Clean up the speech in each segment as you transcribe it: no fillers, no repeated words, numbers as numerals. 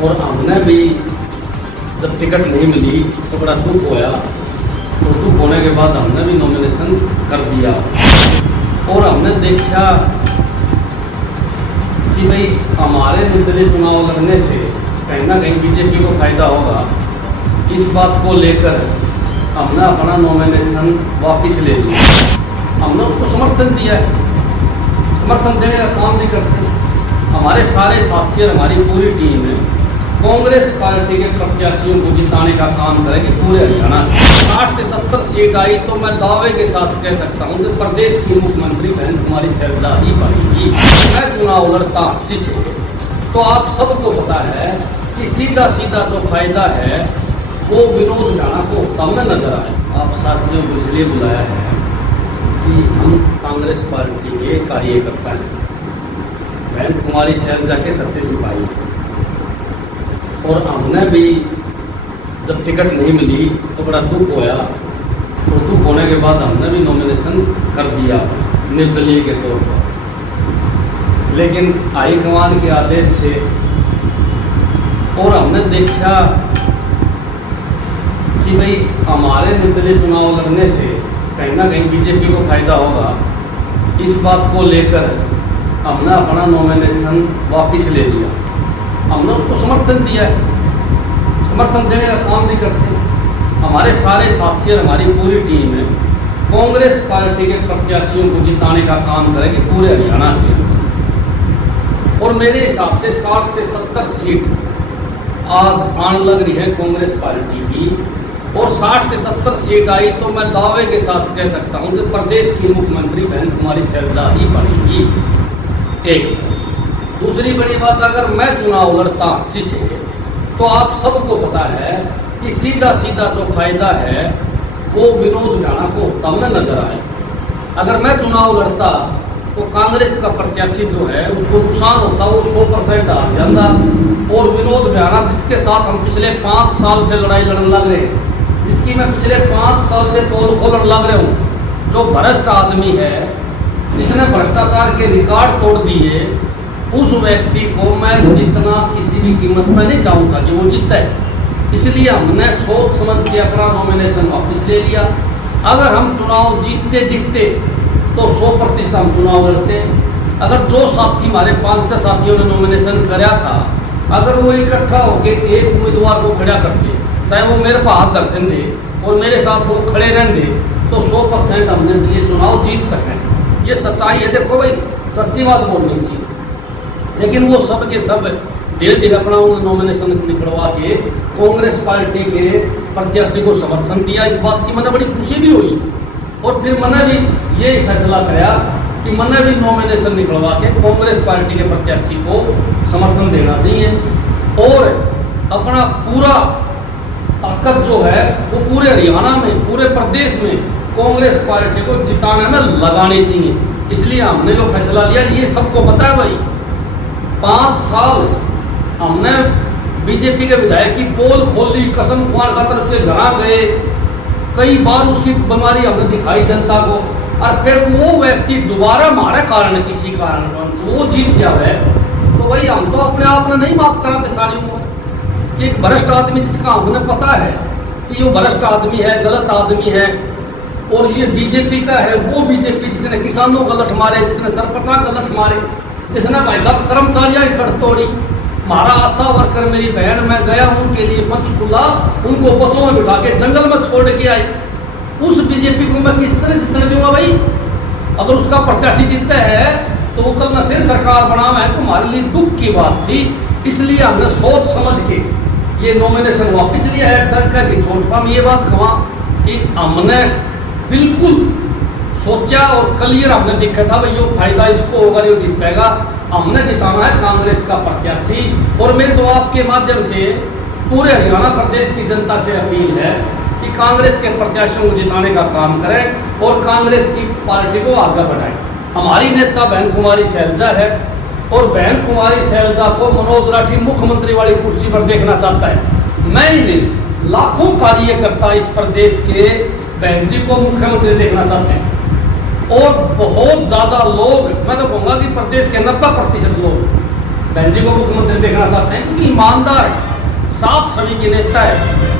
और हमने भी जब टिकट नहीं मिली तो बड़ा दुख होया। और दुख होने के बाद हमने भी नॉमिनेशन कर दिया और हमने देखा कि भाई हमारे निर्दलीय चुनाव लड़ने से कहीं ना कहीं बीजेपी को फायदा होगा। इस बात को लेकर हमने अपना नॉमिनेशन वापस ले लिया। हमने उसको समर्थन दिया है, समर्थन देने का काम नहीं करते। हमारे सारे साथी और हमारी पूरी टीम है कांग्रेस पार्टी के प्रत्याशियों को जिताने का काम करेगी। पूरे हरियाणा 60 से 70 सीट आई तो मैं दावे के साथ कह सकता हूँ कि प्रदेश की मुख्यमंत्री बहन कुमारी शैलजा ही बनेगी। मैं चुनाव लड़ता हूँ से, तो आप सबको पता है कि सीधा सीधा जो फायदा है वो विनोद राणा को तब में नजर आए। आप साथियों को इसलिए बुलाया है कि हम कांग्रेस पार्टी के कार्यकर्ता हैं, बहन कुमारी शैलजा के सच्चे सिपाही हैं। और हमने भी जब टिकट नहीं मिली तो बड़ा दुख होया। और दुख होने के बाद हमने भी नॉमिनेशन कर दिया निर्दलीय के तौर पर, लेकिन हाईकमान के आदेश से। और हमने देखा कि भाई हमारे निर्दलीय चुनाव लड़ने से कहीं ना कहीं बीजेपी को फायदा होगा। इस बात को लेकर हमने अपना नॉमिनेशन वापस ले लिया। हमने उसको समर्थन दिया है, समर्थन देने का काम नहीं करते। हमारे सारे साथी और हमारी पूरी टीम है कांग्रेस पार्टी के प्रत्याशियों को जिताने का काम करेगी पूरे हरियाणा के अंदर। और मेरे हिसाब से 60 से 70 सीट आज आने लग रही है कांग्रेस पार्टी की। और 60 से 70 सीट आई तो मैं दावे के साथ कह सकता हूँ कि प्रदेश की मुख्यमंत्री बहन कुमारी शैलजा ही बनेगी। एक दूसरी बड़ी बात, अगर मैं चुनाव लड़ता हूँ से, तो आप सबको पता है कि सीधा सीधा जो फायदा है वो विनोद राणा को तब में नजर आए। अगर मैं चुनाव लड़ता तो कांग्रेस का प्रत्याशी जो है उसको नुकसान होता, वो 100% हार जाता। और विनोद राणा जिसके साथ हम पिछले 5 साल से लड़ाई लड़ने लग रहे हैं, जिसकी मैं पिछले 5 साल से पोल खोलने लग रहा हूँ, जो भ्रष्ट आदमी है, जिसने भ्रष्टाचार के रिकॉर्ड तोड़ दिए, उस व्यक्ति को मैं जितना किसी भी कीमत पर नहीं चाहूँगा कि वो जीते। इसलिए हमने सोच समझ के अपना नॉमिनेशन वापस ले लिया। अगर हम चुनाव जीतते दिखते तो 100% हम चुनाव लड़ते। अगर जो साथी हमारे 5-6 साथियों ने नॉमिनेशन कराया था, अगर वो इकट्ठा होकर एक उम्मीदवार को खड़ा करते, चाहे वो मेरे पर हाथ धर देंगे और मेरे साथ वो खड़े रहेंगे, तो 100% हमने ये चुनाव जीत सकें। ये सच्चाई है। देखो भाई, सच्ची बात बोलनी चाहिए। लेकिन वो सब के सब धीरे धीरे अपना नॉमिनेशन निकलवा के कांग्रेस पार्टी के प्रत्याशी को समर्थन दिया। इस बात की मैंने बड़ी खुशी भी हुई। और फिर मैंने भी ये फैसला किया कि मैंने भी नॉमिनेशन निकलवा के कांग्रेस पार्टी के प्रत्याशी को समर्थन देना चाहिए। और अपना पूरा ताकत जो है वो पूरे हरियाणा में, पूरे प्रदेश में कांग्रेस पार्टी को जिताने में लगानी चाहिए। इसलिए हमने जो फैसला लिया, ये सबको पता है भाई, 5 साल हमने बीजेपी के विधायक की पोल खोली, कसम खुआर खातर उसके घर गए, कई बार उसकी बीमारी हमने दिखाई जनता को। और फिर वो व्यक्ति दोबारा हमारे कारण, किसी कारण से वो जीत जाए, तो भाई हम तो अपने आप में नहीं माफ कराते सारी उम्र कि एक भ्रष्ट आदमी जिसका हमने पता है कि वो भ्रष्ट आदमी है, गलत आदमी है, और ये बीजेपी का है, वो बीजेपी जिसने किसानों गलत मारे, जिसने सरपंचा गलत मारे, जिसने भाई साहब कर्मचारियों की कट तोड़ी। हमारा आशा वर्कर मेरी बहन, मैं गया उनके लिए पंचकूला, उनको बसों में बिठा के जंगल में छोड़ के आई। उस बीजेपी को मैं किस तरह जितने दूंगा भाई? अगर उसका प्रत्याशी जीतता है तो वो कल ना फिर सरकार बनावा है, तो हमारे लिए दुख की बात थी। इसलिए हमने सोच समझ के ये नॉमिनेशन वापस लिया है। डंका की चोट पर हम ये बात कहूँ कि हमने बिल्कुल सोचा और क्लियर हमने देखा था भाई, यो फायदा इसको होगा, यो जीतेगा। हमने जिताना है कांग्रेस का प्रत्याशी। और मेरे तो आपके माध्यम से पूरे हरियाणा प्रदेश की जनता से अपील है कि कांग्रेस के प्रत्याशियों को जिताने का काम करें और कांग्रेस की पार्टी को आगे बढ़ाएं। हमारी नेता बहन कुमारी शैलजा है और बहन कुमारी शैलजा को मनोज राठी मुख्यमंत्री वाली कुर्सी पर देखना चाहता है। मैं ही नहीं, लाखों कार्यकर्ता इस प्रदेश के बहन जी को मुख्यमंत्री देखना चाहते हैं। और बहुत ज़्यादा लोग, मैं तो कहूँगा कि प्रदेश के 90% लोग बहन जी को मुख्यमंत्री देखना चाहते हैं, क्योंकि ईमानदार है, साफ छवि के नेता है,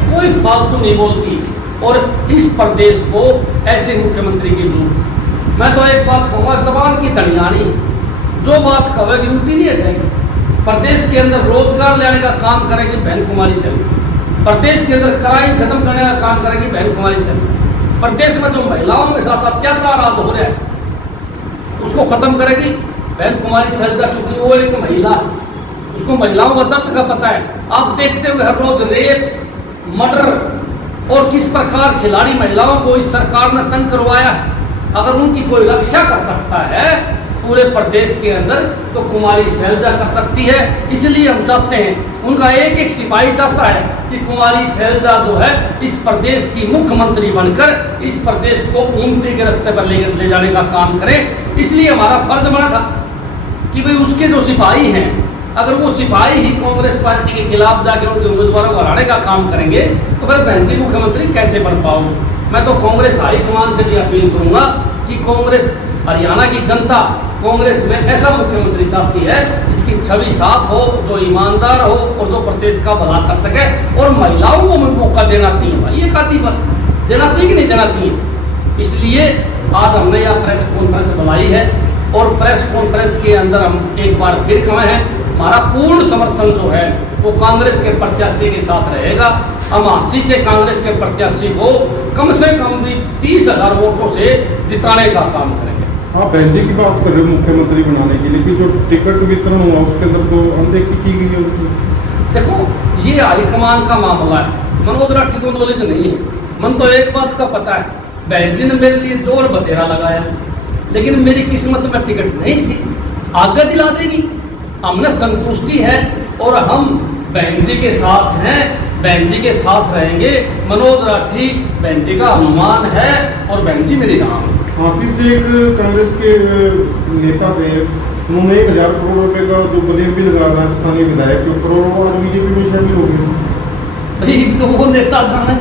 कोई फालतू नहीं बोलती, और इस प्रदेश को ऐसे मुख्यमंत्री की जरूरत। मैं तो एक बात कहूँगा, जबान की दड़ियानी है, जो बात कहेगी उल्टी नहीं हटेगी। प्रदेश के अंदर रोजगार लाने का काम करेगी बहन कुमारी सेन, प्रदेश के अंदर क्राइम खत्म करने का काम करेगी बहन कुमारी सेन, प्रदेश में जो महिलाओं के साथ अत्याचार आज हो रहा है उसको खत्म करेगी बहन कुमारी सैलजा, क्योंकि वो एक महिला है, उसको महिलाओं का दर्द का पता है। आप देखते हुए हर रोज रेप, मर्डर और किस प्रकार खिलाड़ी महिलाओं को इस सरकार ने तंग करवाया। अगर उनकी कोई रक्षा कर सकता है पूरे प्रदेश के अंदर तो कुमारी सैलजा कर सकती है। इसलिए हम चाहते हैं, उनका एक एक सिपाही चाहता है कि कुमारी सैलजा जो है इस प्रदेश की मुख्यमंत्री बनकर इस प्रदेश को उन्नति के रास्ते पर ले जाने का काम करे। इसलिए हमारा फर्ज बना था कि भाई उसके जो सिपाही हैं, अगर वो सिपाही ही कांग्रेस पार्टी के खिलाफ जाके उनके उम्मीदवारों को हराने का काम करेंगे तो फिर बहन जी मुख्यमंत्री कैसे बन पाओगे। मैं तो कांग्रेस हाईकमान से भी अपील करूंगा कि कांग्रेस, हरियाणा की जनता कांग्रेस में ऐसा मुख्यमंत्री चाहती है जिसकी छवि साफ हो, जो ईमानदार हो और जो प्रदेश का भला कर सके, और महिलाओं को मौका देना चाहिए। भाई ये काती बात देना चाहिए कि नहीं देना चाहिए। इसलिए आज हमने यह प्रेस कॉन्फ्रेंस बुलाई है, और प्रेस कॉन्फ्रेंस के अंदर हम एक बार फिर कहे हैं, हमारा पूर्ण समर्थन जो है वो कांग्रेस के प्रत्याशी के साथ रहेगा। हम 80 से कांग्रेस के प्रत्याशी को कम से कम भी 30,000 वोटों से जिताने का काम करेंगे। आप बहन जी की बात कर रहे हो मुख्यमंत्री बनाने की, लेकिन जो टिकट वितरण हुआ उसके अंदर तो अनदेखी की गई है। देखो ये हाईकमान का मामला है, मनोज राठी को नॉलेज नहीं है। मन तो एक बात का पता है, बहन जी ने मेरे लिए जोर बतेरा लगाया, लेकिन मेरी किस्मत में टिकट नहीं थी। आगे दिला देगी, हमने संतुष्टि है और हम बहन जी के साथ हैं, बहन जी के साथ रहेंगे। मनोज राठी बहन जी का हनुमान है और बहन जी मेरी राम है। आशीष से एक कांग्रेस के नेता थे, उन्होंने 1,000 करोड़ रुपए का जो ब्लेम भी लगाया था स्थानीय विधायक के, करोड़ों और बीजेपी में शामिल हो गए। भाई तो वो नेता जाने,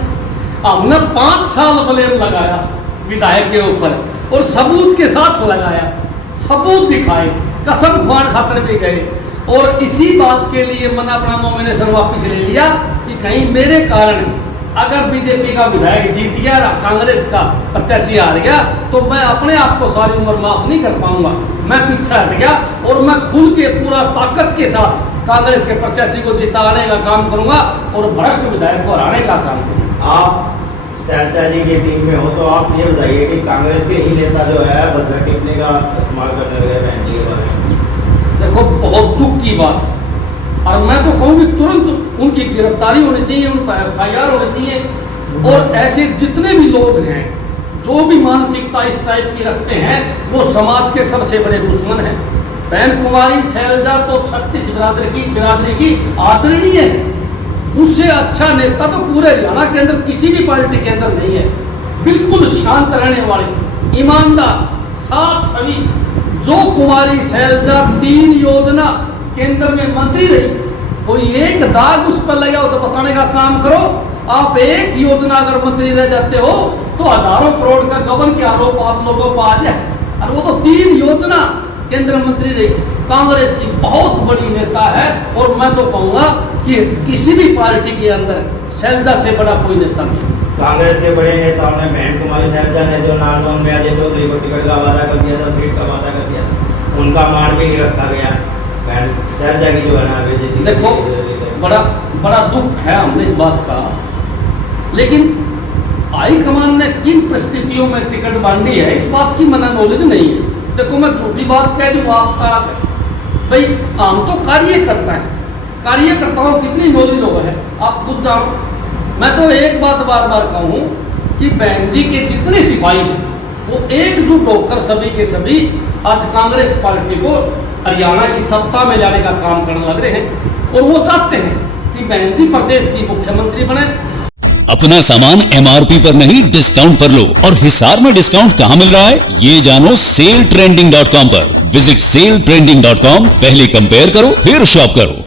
हमने 5 साल ब्लेम लगाया विधायक के ऊपर और सबूत के साथ लगाया, सबूत दिखाए, कसम खुआन खातर भी गए, और इसी बात के लिए मैंने अपना नॉमिनेशन वापस ले लिया कि कहीं मेरे कारण अगर बीजेपी का विधायक जीत गया, कांग्रेस का प्रत्याशी हार गया, तो मैं अपने आप को सारी उम्र माफ नहीं कर पाऊंगा। मैं पीछे हट गया और मैं खुल के पूरा ताकत के साथ कांग्रेस के प्रत्याशी को जिताने का काम करूंगा और भ्रष्ट विधायक को हराने का काम करूंगा। आप सैलजा जी की टीम में हो तो आप ये बताइए कि कांग्रेस के ही नेता जो है भद्रा टिप्पणी का इस्तेमाल करने लगे बहन जी के बारे में। देखो बहुत दुख की बात है, और मैं तो कहूँ कि तुरंत उनकी गिरफ्तारी होनी चाहिए, उन पर FIR होनी चाहिए, और ऐसे जितने भी लोग हैं जो भी मानसिकता इस टाइप की रखते हैं वो समाज के सबसे बड़े दुश्मन हैं। बहन कुमारी सैलजा तो 36 बिरादरी की आदरणीय है, उससे अच्छा नेता तो पूरे हरियाणा के अंदर किसी भी पार्टी के अंदर नहीं है। बिल्कुल शांत रहने वाली, ईमानदार, साफ छवि, जो कुमारी सैलजा 3 योजना केंद्र में मंत्री रही, कोई एक दाग उस पर लगा हो तो बताने का काम करो। आप एक योजना अगर मंत्री रह जाते हो तो हजारों करोड़ का गबन के आरोप आप लोगों को आ जाए, और वो तो 3 योजना केंद्र मंत्री रही। कांग्रेस की बहुत बड़ी नेता है, और मैं तो कहूँगा कि किसी भी पार्टी के अंदर सैलजा से बड़ा कोई नेता नहीं। कांग्रेस के बड़े नेताओं ने बहन कुमारी सैलजा ने जो नारनौल में अजय चौधरी को टिकट का वादा कर दिया था, सीट का वादा कर दिया, उनका मान भी नहीं रखा गया। बहन सैलजा की जो है ना बेइज्जती। देखो बड़ा दुख है हमने इस बात का, लेकिन हाईकमान ने किन परिस्थितियों में टिकट बांटी है इस बात की मना नॉलेज नहीं है। देखो मैं झूठी बात कह दूँ आपका, भाई हम तो कार्य करता है, कार्यकर्ताओं कितनी नॉलेज हो है आप खुद जानो। मैं तो एक बात बार बार कहूँ कि बहन जी के जितने सिपाही हैं वो एकजुट होकर सभी के सभी आज कांग्रेस पार्टी को हरियाणा की सत्ता में लाने का काम करने लग रहे हैं, और वो चाहते हैं कि बहन जी प्रदेश की मुख्यमंत्री बने। अपना सामान MRP पर नहीं डिस्काउंट पर लो, और हिसार में डिस्काउंट कहाँ मिल रहा है ये जानो SaleTrending.com पर। विजिट SaleTrending.com, पहले कंपेयर करो फिर शॉप करो।